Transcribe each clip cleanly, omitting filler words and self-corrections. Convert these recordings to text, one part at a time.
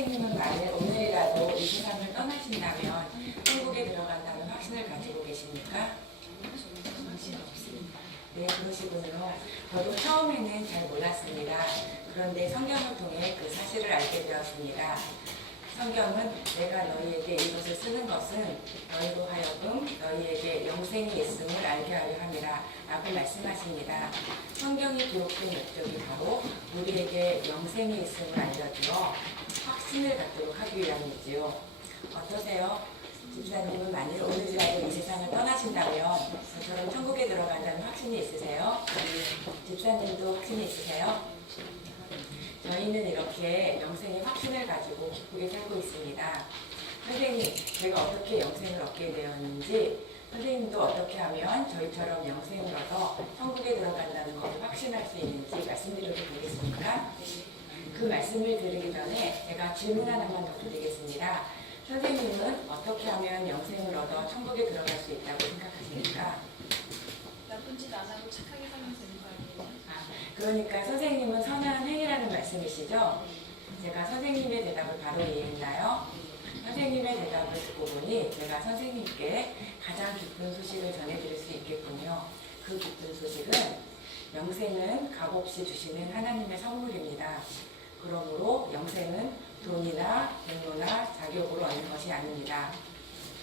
선생님은 만일 오늘이라도 이 세상을 떠나신다면 천국에 들어간다는 확신을 가지고 계십니까? 정신 없습니다. 네, 그러시군요. 저도 처음에는 잘 몰랐습니다. 그런데 성경을 통해 그 사실을 알게 되었습니다. 성경은 내가 너희에게 이것을 쓰는 것은 너희로 하여금 너희에게 영생이 있음을 알게 하려 함이라 라고 말씀하십니다. 성경이 기록된 목적이 바로 우리에게 영생이 있음을 알려주어 확신을 갖도록 하기 위함이지요. 어떠세요? 집사님은 만일 오늘이라도 이 세상을 떠나신다면 저처럼 천국에 들어간다는 확신이 있으세요? 집사님도 확신이 있으세요? 저희는 이렇게 영생의 확신을 가지고 기쁘게 살고 있습니다. 선생님, 제가 어떻게 영생을 얻게 되었는지, 선생님도 어떻게 하면 저희처럼 영생을 얻어 천국에 들어간다는 것을 확신할 수 있는지 말씀드려도 되겠습니까? 그 말씀을 드리기 전에 제가 질문 하나만 더 드리겠습니다. 선생님은 어떻게 하면 영생을 얻어 천국에 들어갈 수 있다고 생각하십니까? 나쁜 짓 안 하고 착하게 살면 되는 거 아니에요? 그러니까 선생님은 선한 행위라는 말씀이시죠? 제가 선생님의 대답을 바로 이해했나요? 선생님의 대답을 듣고 보니 제가 선생님께 가장 기쁜 소식을 전해드릴 수 있겠군요. 그 기쁜 소식은 영생은 값없이 주시는 하나님의 선물입니다. 그러므로 영생은 돈이나 백로나 자격으로 얻는 것이 아닙니다.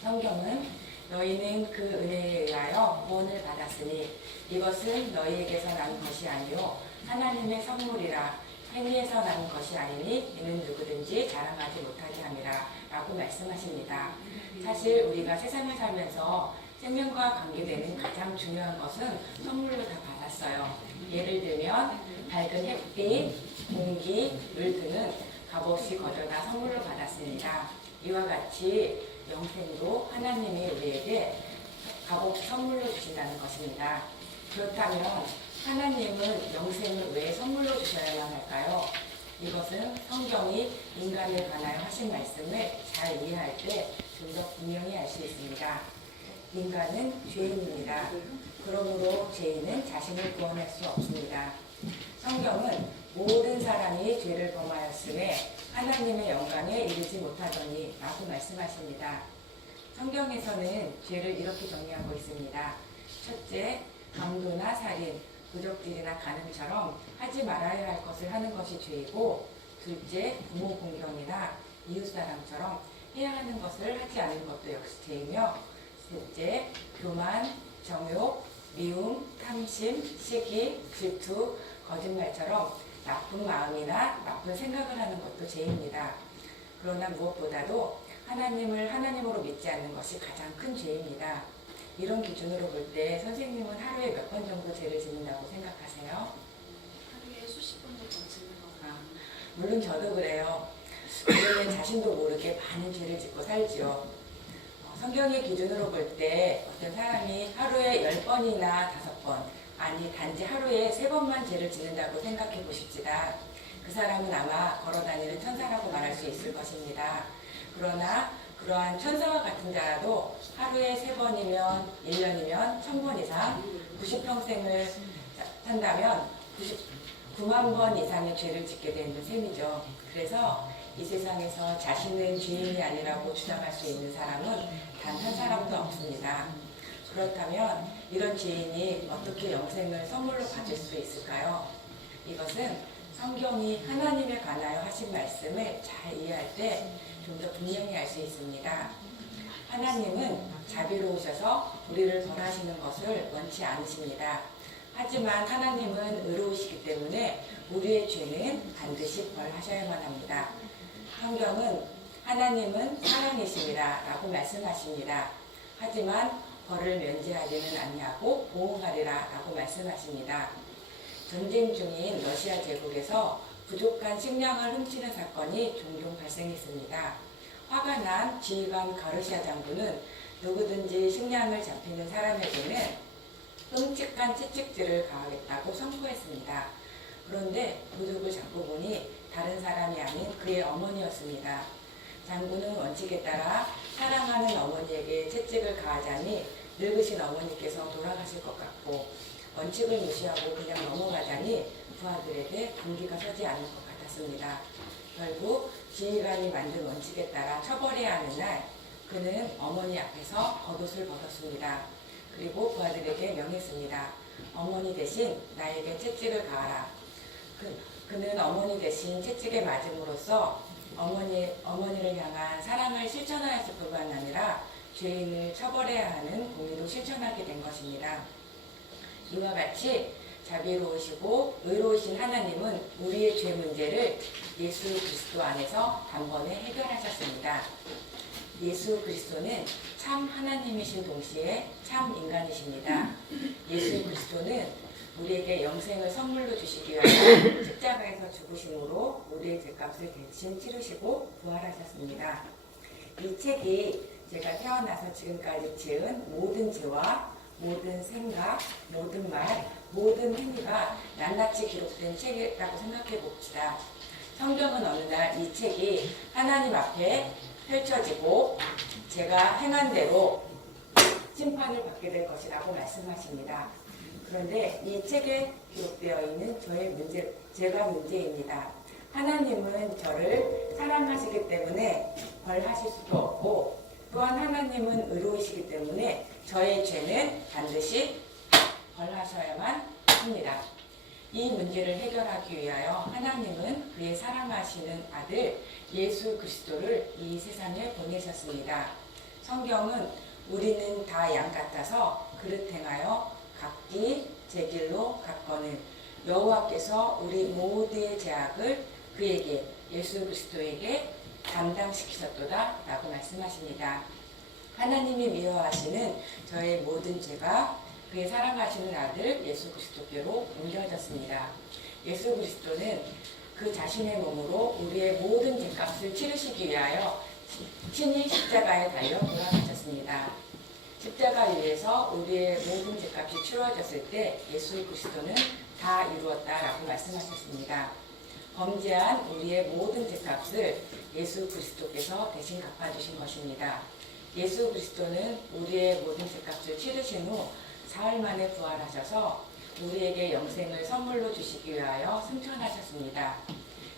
성경은 너희는 그 은혜에 의하여 구원을 받았으니 이것은 너희에게서 난 것이 아니요 하나님의 선물이라 행위에서 난 것이 아니니 이는 누구든지 자랑하지 못하게 함이라 라고 말씀하십니다. 사실 우리가 세상을 살면서 생명과 관계되는 가장 중요한 것은 선물로 다 받았어요. 예를 들면 밝은 햇빛, 공기, 물 등은 값없이 거저다 선물로 받았습니다. 이와 같이 영생도 하나님이 우리에게 값없이 선물로 주신다는 것입니다. 그렇다면 하나님은 영생을 왜 선물로 주셔야만 할까요? 이것은 성경이 인간에 관하여 하신 말씀을 잘 이해할 때 좀 더 분명히 알 수 있습니다. 인간은 죄인입니다. 그러므로 죄인은 자신을 구원할 수 없습니다. 성경은 모든 사람이 죄를 범하였음에 하나님의 영광에 이르지 못하더니 라고 말씀하십니다. 성경에서는 죄를 이렇게 정리하고 있습니다. 첫째, 강도나 살인, 부적질이나 간음처럼 하지 말아야 할 것을 하는 것이 죄이고, 둘째, 부모 공경이나 이웃사람처럼 해야 하는 것을 하지 않는 것도 역시 죄이며, 셋째, 교만, 정욕, 미움, 탐심, 시기, 질투, 거짓말처럼 나쁜 마음이나 나쁜 생각을 하는 것도 죄입니다. 그러나 무엇보다도 하나님을 하나님으로 믿지 않는 것이 가장 큰 죄입니다. 이런 기준으로 볼 때 선생님은 하루에 몇 번 정도 죄를 짓는다고 생각하세요? 하루에 수십 번도 더 짓는 거 같아요. 물론 저도 그래요. 우리는 자신도 모르게 많은 죄를 짓고 살지요. 성경의 기준으로 볼 때 어떤 사람이 하루에 10번이나 5번, 아니 단지 하루에 3번만 죄를 짓는다고 생각해 보십시다. 그 사람은 아마 걸어다니는 천사라고 말할 수 있을 것입니다. 그러나 그러한 천사와 같은 자라도 하루에 3번이면 1년이면 1000번 이상 90평생을 산다면 99만 번 이상의 죄를 짓게 되는 셈이죠. 그래서 이 세상에서 자신은 죄인이 아니라고 주장할 수 있는 사람은 단 한 사람도 없습니다. 그렇다면 이런 죄인이 어떻게 영생을 선물로 받을 수 있을까요? 이것은 성경이 하나님에 관하여 하신 말씀을 잘 이해할 때 좀 더 분명히 알 수 있습니다. 하나님은 자비로우셔서 우리를 벌하시는 것을 원치 않으십니다. 하지만 하나님은 의로우시기 때문에 우리의 죄는 반드시 벌하셔야만 합니다. 성경은 하나님은 사랑이십니다 라고 말씀하십니다. 하지만 벌을 면제하지는 아니하고 보응하리라 라고 말씀하십니다. 전쟁 중인 러시아 제국에서 부족한 식량을 훔치는 사건이 종종 발생했습니다. 화가 난 지휘관 가르시아 장군은 누구든지 식량을 잡히는 사람에게는 끔찍한 채찍질을 가하겠다고 선포했습니다. 그런데 도둑을 잡고 보니 다른 사람이 아닌 그의 어머니였습니다. 장군은 원칙에 따라 사랑하는 어머니에게 채찍을 가하자니 늙으신 어머니께서 돌아가실 것 같고, 원칙을 무시하고 그냥 넘어가자니 부하들에게 동기가 서지 않을 것 같았습니다. 결국 지휘관이 만든 원칙에 따라 처벌해야 하는 날, 그는 어머니 앞에서 겉옷을 벗었습니다. 그리고 부하들에게 명했습니다. 어머니 대신 나에게 채찍을 가하라. 그는 어머니 대신 채찍에 맞음으로써 어머니를 향한 사랑을 실천하였을 뿐만 아니라 죄인을 처벌해야 하는 공의도 실천하게 된 것입니다. 이와 같이 자비로우시고 의로우신 하나님은 우리의 죄 문제를 예수 그리스도 안에서 단번에 해결하셨습니다. 예수 그리스도는 참 하나님이신 동시에 참 인간이십니다. 예수 그리스도는 우리에게 영생을 선물로 주시기 위하여 십자가에서 죽으심으로 우리의 죄값을 대신 치르시고 부활하셨습니다. 이 책이 제가 태어나서 지금까지 지은 모든 죄와 모든 생각, 모든 말, 모든 행위가 낱낱이 기록된 책이라고 생각해 봅시다. 성경은 어느 날 이 책이 하나님 앞에 펼쳐지고 제가 행한 대로 심판을 받게 될 것이라고 말씀하십니다. 그런데 이 책에 기록되어 있는 제가 문제입니다. 하나님은 저를 사랑하시기 때문에 벌하실 수도 없고 또한 하나님은 의로우시기 때문에 저의 죄는 반드시 벌하셔야만 합니다. 이 문제를 해결하기 위하여 하나님은 그의 사랑하시는 아들 예수 그리스도를 이 세상에 보내셨습니다. 성경은 우리는 다 양 같아서 그릇 행하여 각기 제 길로 갔거늘 여호와께서 우리 모두의 죄악을 그에게 예수 그리스도에게 담당시키셨도다 라고 말씀하십니다. 하나님이 미워하시는 저의 모든 죄가 그의 사랑하시는 아들 예수 그리스도께로 옮겨졌습니다. 예수 그리스도는 그 자신의 몸으로 우리의 모든 죄값을 치르시기 위하여 친히 십자가에 달려 돌아가셨습니다. 십자가 위에서 우리의 모든 죄값이 치루어졌을 때 예수 그리스도는 다 이루었다라고 말씀하셨습니다. 범죄한 우리의 모든 죄값을 예수 그리스도께서 대신 갚아주신 것입니다. 예수 그리스도는 우리의 모든 죄값을 치르신 후 사흘 만에 부활하셔서 우리에게 영생을 선물로 주시기 위하여 승천하셨습니다.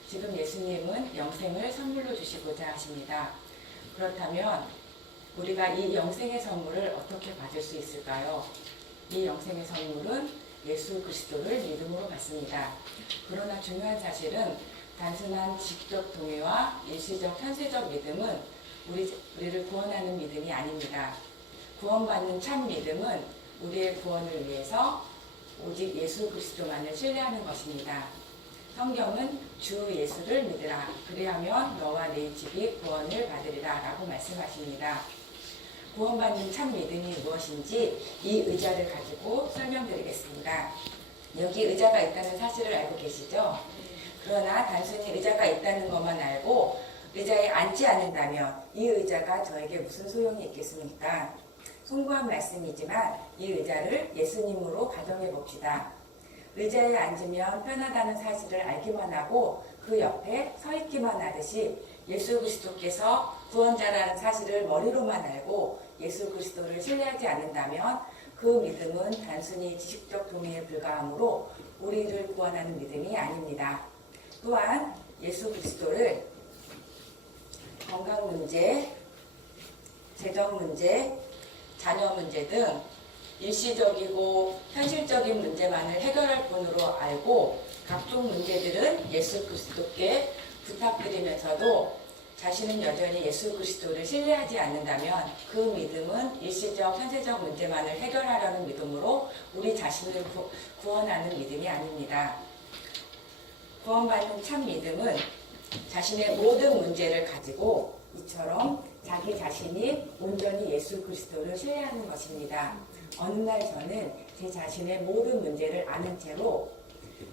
지금 예수님은 영생을 선물로 주시고자 하십니다. 그렇다면 우리가 이 영생의 선물을 어떻게 받을 수 있을까요? 이 영생의 선물은 예수 그리스도를 믿음으로 받습니다. 그러나 중요한 사실은 단순한 지적 동의와 일시적 현세적 믿음은 우리를 구원하는 믿음이 아닙니다. 구원받는 참 믿음은 우리의 구원을 위해서 오직 예수 그리스도만을 신뢰하는 것입니다. 성경은 주 예수를 믿으라. 그리하면 너와 네 집이 구원을 받으리라 라고 말씀하십니다. 구원받는 참 믿음이 무엇인지 이 의자를 가지고 설명드리겠습니다. 여기 의자가 있다는 사실을 알고 계시죠? 그러나 단순히 의자가 있다는 것만 알고 의자에 앉지 않는다면 이 의자가 저에게 무슨 소용이 있겠습니까? 송구한 말씀이지만 이 의자를 예수님으로 가정해 봅시다. 의자에 앉으면 편하다는 사실을 알기만 하고 그 옆에 서 있기만 하듯이 예수 그리스도께서 구원자라는 사실을 머리로만 알고 예수 그리스도를 신뢰하지 않는다면 그 믿음은 단순히 지식적 동의에 불과하므로 우리를 구원하는 믿음이 아닙니다. 또한 예수 그리스도를 건강 문제, 재정 문제, 자녀 문제 등 일시적이고 현실적인 문제만을 해결할 뿐으로 알고 각종 문제들은 예수 그리스도께 부탁드리면서도 자신은 여전히 예수 그리스도를 신뢰하지 않는다면 그 믿음은 일시적 현세적 문제만을 해결하려는 믿음으로 우리 자신을 구원하는 믿음이 아닙니다. 구원받는 참 믿음은 자신의 모든 문제를 가지고 이처럼 자기 자신이 온전히 예수 그리스도를 신뢰하는 것입니다. 어느 날 저는 제 자신의 모든 문제를 아는 채로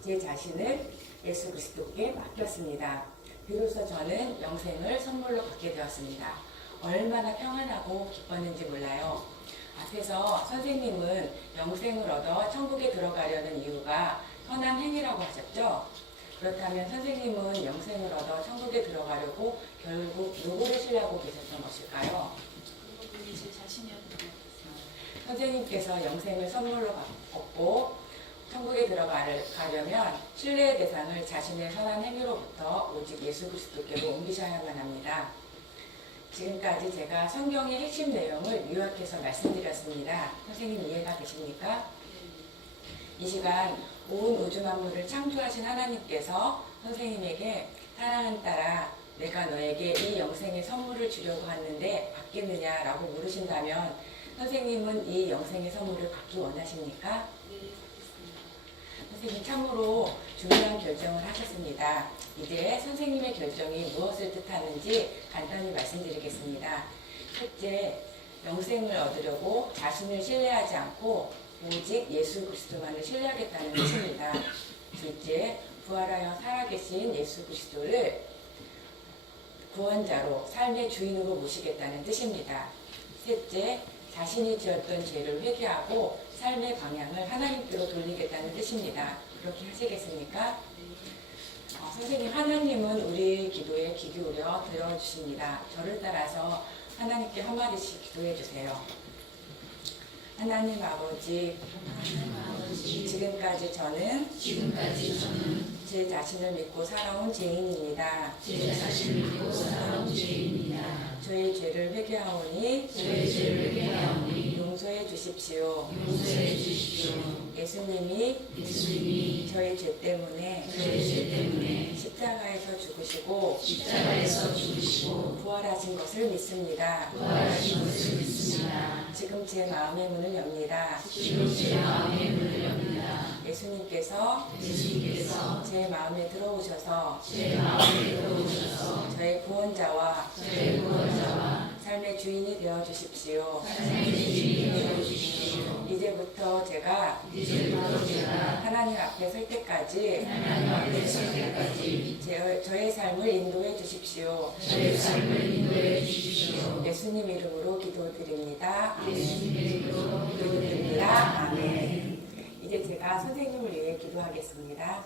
제 자신을 예수 그리스도께 맡겼습니다. 비로소 저는 영생을 선물로 받게 되었습니다. 얼마나 평안하고 기뻤는지 몰라요. 앞에서 선생님은 영생을 얻어 천국에 들어가려는 이유가 선한 행위라고 하셨죠? 그렇다면 선생님은 영생을 얻어 천국에 들어가려고 결국 누구를 신뢰하고 계셨던 것일까요? 그분이 제 자신이었던 것 같아요. 선생님께서 영생을 선물로 얻고 천국에 들어가려면 신뢰의 대상을 자신의 선한 행위로부터 오직 예수 그리스도께로 옮기셔야만 합니다. 지금까지 제가 성경의 핵심 내용을 요약해서 말씀드렸습니다. 선생님 이해가 되십니까? 이 시간 온 우주 만물을 창조하신 하나님께서 선생님에게 사랑하는 딸아, 내가 너에게 이 영생의 선물을 주려고 하는데 받겠느냐라고 물으신다면 선생님은 이 영생의 선물을 받기 원하십니까? 선생님 참으로 중요한 결정을 하셨습니다. 이제 선생님의 결정이 무엇을 뜻하는지 간단히 말씀드리겠습니다. 첫째, 영생을 얻으려고 자신을 신뢰하지 않고 오직 예수 그리스도만을 신뢰하겠다는 뜻입니다. 둘째, 부활하여 살아계신 예수 그리스도를 구원자로 삶의 주인으로 모시겠다는 뜻입니다. 셋째, 자신이 지었던 죄를 회개하고 삶의 방향을 하나님께로 돌리겠다는 뜻입니다. 그렇게 하시겠습니까? 선생님, 하나님은 우리의 기도에 귀 기울여 들어주십니다. 저를 따라서 하나님께 한마디씩 기도해 주세요. 하나님 아버지, 지금까지 저는 제 자신을 믿고 살아온 죄인입니다. 저의 죄를 회개하오니 용서해 주십시오. 예수님이 저의 죄 때문에 십자가에서 죽으시고 부활하신 것을 믿습니다. 지금 제 마음의 문을 엽니다. 예수님께서 제 마음에 들어오셔서 저의 구원자와 삶의 주인이 되어 주십시오. 이제부터 제가 하나님 앞에 설 때까지 저의 삶을 인도해 주십시오. 예수님 이름으로 기도드립니다. 아멘. 이제 제가 선생님을 위해 기도하겠습니다.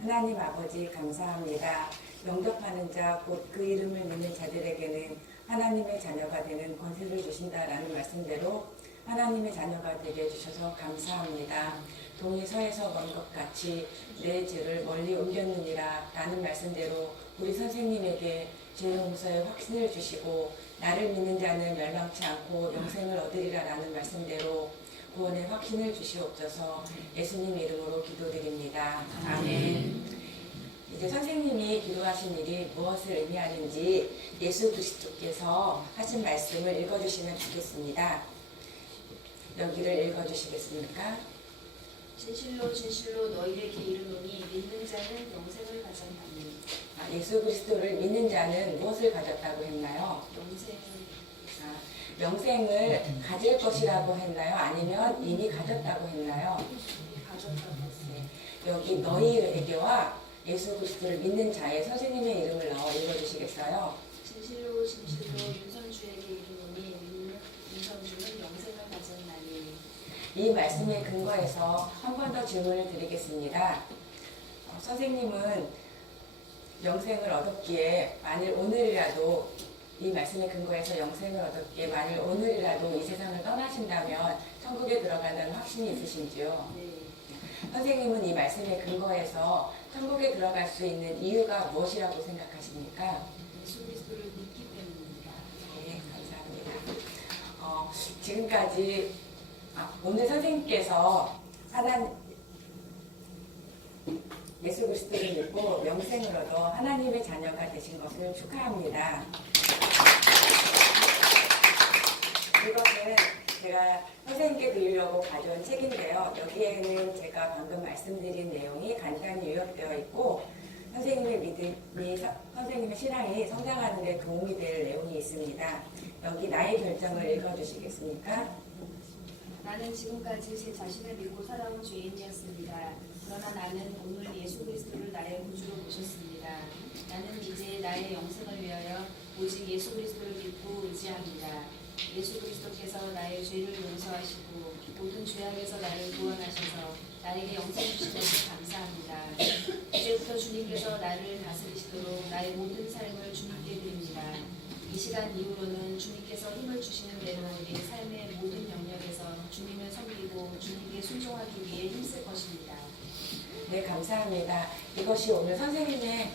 하나님 아버지 감사합니다. 영접하는 자 곧 그 이름을 믿는 자들에게는 하나님의 자녀가 되는 권세를 주신다라는 말씀대로 하나님의 자녀가 되게 해주셔서 감사합니다. 동이 서에서 먼 것 같이 내 죄를 멀리 옮겼느니라 라는 말씀대로 우리 선생님에게 죄 용서의 확신을 주시고 나를 믿는 자는 멸망치 않고 영생을 얻으리라 라는 말씀대로 구원의 확신을 주시옵소서. 예수님 이름으로 기도드립니다. 아멘. 이제 선생님이 기도하신 일이 무엇을 의미하는지 예수 그리스도께서 하신 말씀을 읽어주시면 좋겠습니다. 여기를 읽어주시겠습니까? 진실로 너희에게 이르노니 믿는 자는 영생을 가졌나니. 예수 그리스도를 믿는 자는 무엇을 가졌다고 했나요? 영생을 가질 것이라고 했나요? 아니면 이미 가졌다고 했나요? 가졌다고. 여기 너희에게와 예수 그리스도를 믿는 자의 선생님의 이름을 넣어 읽어주시겠어요? 진실로 윤선주에게 이르노니 윤선주는 영생을 가졌나니. 이 말씀에 근거해서 한 번 더 질문을 드리겠습니다. 선생님은 영생을 얻었기에 만일 오늘이라도 이 말씀에 근거해서 영생을 얻었기에 만일 오늘이라도 이 세상을 떠나신다면 천국에 들어가는 확신이 있으신지요? 네. 선생님은 이 말씀에 근거해서 천국에 들어갈 수 있는 이유가 무엇이라고 생각하십니까? 예수 그리스도를 믿기 때문입니다. 네, 감사합니다. 지금까지 오늘 선생님께서 예수 그리스도를 믿고 영생을 얻어 하나님의 자녀가 되신 것을 축하합니다. 이것은 제가 선생님께 드리려고 가져온 책인데요. 여기에는 제가 방금 말씀드린 내용이 간단히 요약되어 있고 선생님의 믿음이 선생님의 신앙이 성장하는 데 도움이 될 내용이 있습니다. 여기 나의 결정을 읽어주시겠습니까? 나는 지금까지 제 자신을 믿고 살아온 죄인이었습니다. 그러나 나는 오늘 예수 그리스도를 나의 구주로 모셨습니다. 나는 이제 나의 영생을 위하여 오직 예수 그리스도를 믿고 의지합니다. 예수 그리스도께서 나의 죄를 용서하시고 모든 죄악에서 나를 구원하셔서 나에게 영생 주신 것을 감사합니다. 이제부터 주님께서 나를 다스리시도록 나의 모든 삶을 주님께 드립니다. 이 시간 이후로는 주님께서 힘을 주시는 대로 우리 삶의 모든 영역에서 주님을 섬기고 주님께 순종하기 위해 힘쓸 것입니다. 네, 감사합니다. 이것이 오늘 선생님의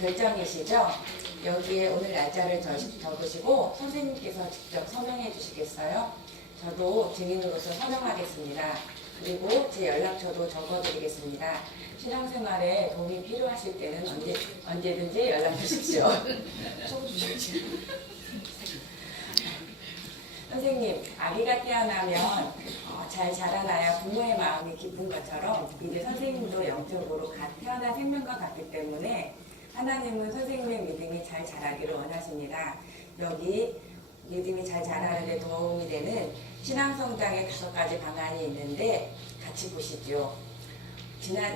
결정이시죠? 여기에 오늘 날짜를 적으시고 선생님께서 직접 서명해 주시겠어요? 저도 증인으로서 서명하겠습니다. 그리고 제 연락처도 적어드리겠습니다. 신앙생활에 도움이 필요하실 때는 언제든지 연락 주십시오. 선생님, 아기가 태어나면 잘 자라나야 부모의 마음이 기쁜 것처럼 이제 선생님도 영적으로 태어난 생명과 같기 때문에 하나님은 선생님의 믿음이 잘 자라기를 원하십니다. 여기 믿음이 잘 자라는 데 도움이 되는 신앙성장의 5가지 방안이 있는데 같이 보시죠.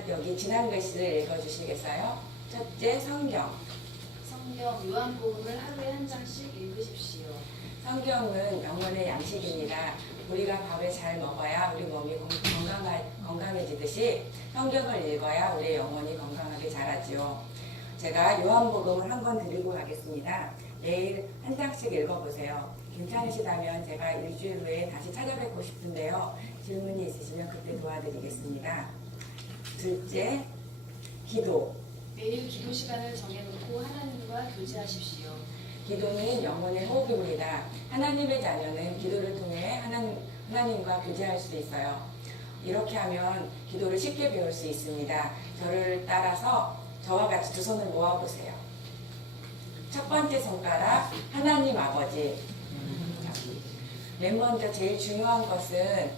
여기 지난 글씨를 읽어주시겠어요? 첫째, 성경. 요한복음을 하루에 한 장씩 읽으십시오. 성경은 영혼의 양식입니다. 우리가 밥을 잘 먹어야 우리 몸이 건강해지듯이 성경을 읽어야 우리의 영혼이 건강하게 자라지요. 제가 요한복음을 한 권 드리고 가겠습니다. 매일 한 장씩 읽어보세요. 괜찮으시다면 제가 일주일 후에 다시 찾아뵙고 싶은데요. 질문이 있으시면 그때 도와드리겠습니다. 둘째, 기도. 매일 기도 시간을 정해놓고 하나님과 교제하십시오. 기도는 영혼의 호흡입니다. 하나님의 자녀는 기도를 통해 하나님과 교제할 수 있어요. 이렇게 하면 기도를 쉽게 배울 수 있습니다. 저를 따라서 저와 같이 두 손을 모아보세요. 첫 번째 손가락, 하나님 아버지. 맨 먼저 제일 중요한 것은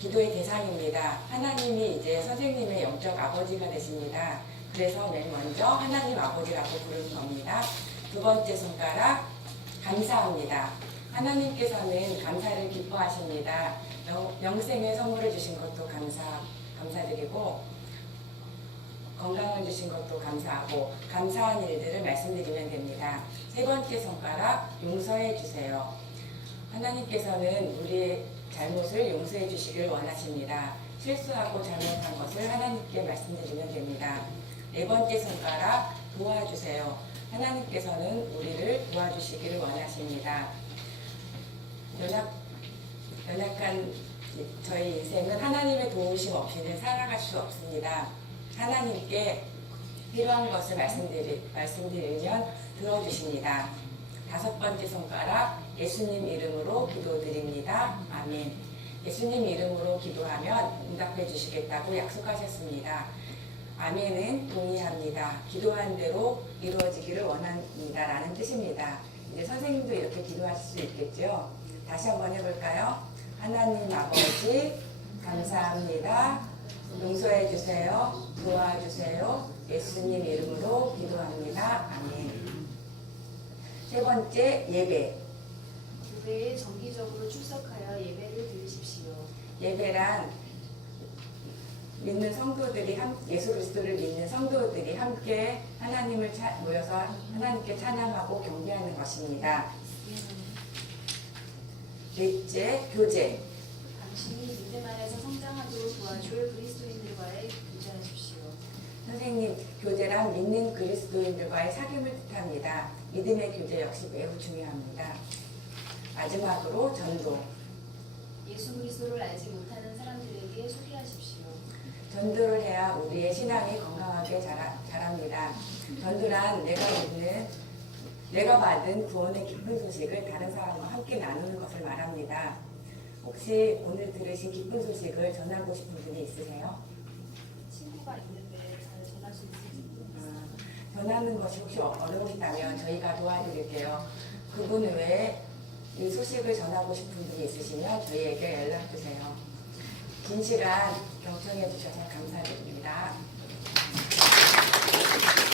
기도의 대상입니다. 하나님이 이제 선생님의 영적 아버지가 되십니다. 그래서 맨 먼저 하나님 아버지라고 부르는 겁니다. 두 번째 손가락, 감사합니다. 하나님께서는 감사를 기뻐하십니다. 영생의 선물을 주신 것도 감사드리고 건강을 주신 것도 감사하고 감사한 일들을 말씀드리면 됩니다. 세 번째 손가락, 용서해 주세요. 하나님께서는 우리의 잘못을 용서해 주시길 원하십니다. 실수하고 잘못한 것을 하나님께 말씀드리면 됩니다. 네 번째 손가락, 도와주세요. 하나님께서는 우리를 도와주시기를 원하십니다. 연약한 저희 인생은 하나님의 도우심 없이는 살아갈 수 없습니다. 하나님께 필요한 것을 말씀드리면 들어주십니다. 다섯 번째 손가락, 예수님 이름으로 기도드립니다. 아멘. 예수님 이름으로 기도하면 응답해 주시겠다고 약속하셨습니다. 아멘은 동의합니다. 기도한 대로 이루어지기를 원합니다. 라는 뜻입니다. 이제 선생님도 이렇게 기도하실 수 있겠죠? 다시 한번 해볼까요? 하나님 아버지, 감사합니다. 용서해 주세요. 도와주세요. 예수님 이름으로 기도합니다. 아멘. 세 번째, 예배. 교회에 정기적으로 출석하여 예배를 드리십시오. 예배란 믿는 성도들이 예수 그리스도를 믿는 성도들이 함께 하나님을 모여서 하나님께 찬양하고 경배하는 것입니다. 넷째, 교제. 당신이 믿음 안에서 성장하도록 도와줄 그리스도인들과의 교제하십시오. 선생님, 교제란 믿는 그리스도인들과의 사귐을 뜻합니다. 믿음의 교제 역시 매우 중요합니다. 마지막으로 전도. 예수 그리스도를 알지 못하는 사람들에게 소개하십시오. 전도를 해야 우리의 신앙이 건강하게 자랍니다. 전도란 내가 받은 구원의 기쁜 소식을 다른 사람과 함께 나누는 것을 말합니다. 혹시 오늘 들으신 기쁜 소식을 전하고 싶은 분이 있으세요? 친구가 있는데 잘 전할 수 있으세요? 전하는 것이 혹시 어려우시다면 저희가 도와드릴게요. 그분 외에 이 소식을 전하고 싶은 분이 있으시면 저희에게 연락 주세요. 긴 시간 경청해 주셔서 감사드립니다.